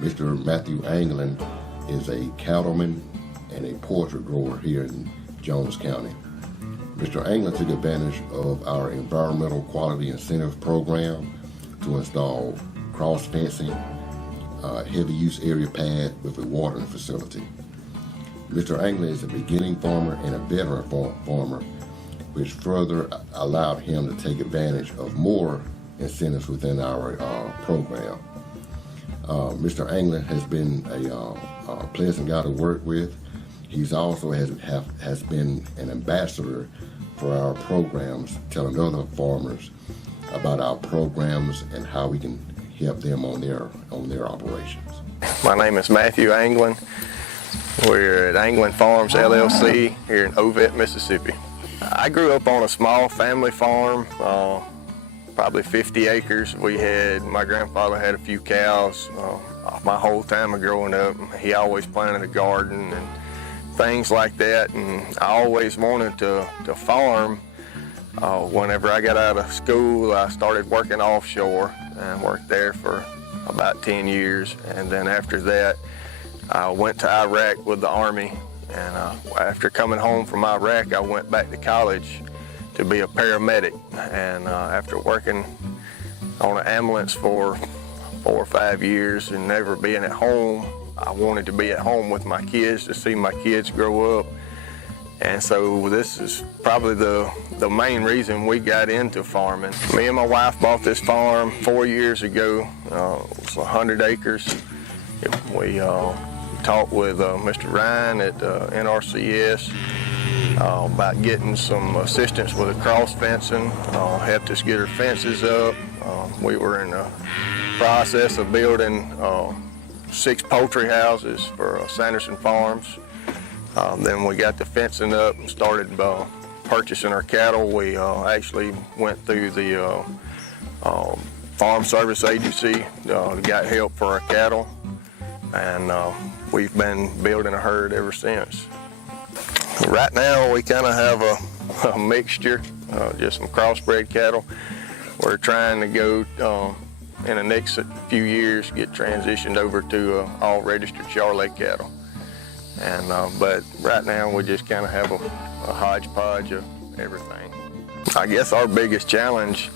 Mr. Matthew Anglin is a cattleman and a poultry grower here in Jones County. Mr. Anglin took advantage of our environmental quality incentive program to install cross fencing, heavy use area pad with a watering facility. Mr. Anglin is a beginning farmer and a veteran farmer, which further allowed him to take advantage of more incentives within our program. Mr. Anglin has been a pleasant guy to work with. He's also has been an ambassador for our programs, telling other farmers about our programs and how we can help them on their operations. My name is Matthew Anglin. We're at Anglin Farms LLC here in Ovett, Mississippi. I grew up on a small family farm, probably 50 acres. My grandfather had a few cows. My whole time of growing up, he always planted a garden and things like that, and I always wanted to farm. Whenever I got out of school, I started working offshore and worked there for about 10 years, and then after that I went to Iraq with the Army, and after coming home from Iraq I went back to college to be a paramedic, and after working on an ambulance for 4 or 5 years and never being at home, I wanted to be at home with my kids, to see my kids grow up. And so this is probably the main reason we got into farming. Me and my wife bought this farm 4 years ago. It was 100 acres. We talked with Mr. Ryan at NRCS about getting some assistance with the cross fencing, helped us get our fences up. We were in the process of building 6 poultry houses for Sanderson Farms. Then we got the fencing up and started purchasing our cattle. We actually went through the Farm Service Agency, got help for our cattle, and we've been building a herd ever since. Right now we kind of have a mixture, just some crossbred cattle. We're trying to go in the next few years get transitioned over to all registered Charolais cattle. And but right now we just kind of have a hodgepodge of everything. I guess our biggest challenge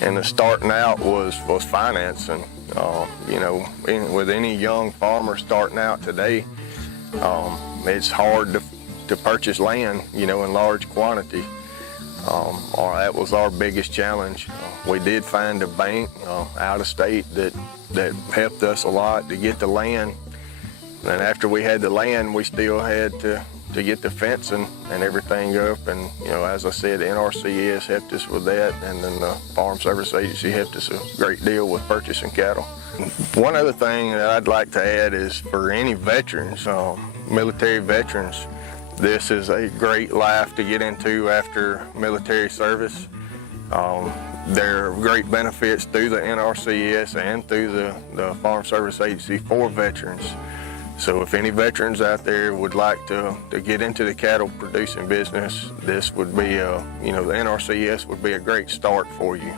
in the starting out was financing. You know, with any young farmer starting out today, it's hard to purchase land, you know, in large quantity. That was our biggest challenge. We did find a bank out of state that helped us a lot to get the land. And after we had the land, we still had to get the fencing and everything up. And, you know, as I said, the NRCS helped us with that, and then the Farm Service Agency helped us a great deal with purchasing cattle. One other thing that I'd like to add is for any veterans, military veterans, this is a great life to get into after military service. There are great benefits through the NRCS and through the Farm Service Agency for veterans. So if any veterans out there would like to get into the cattle producing business, this would be, you know, the NRCS would be a great start for you.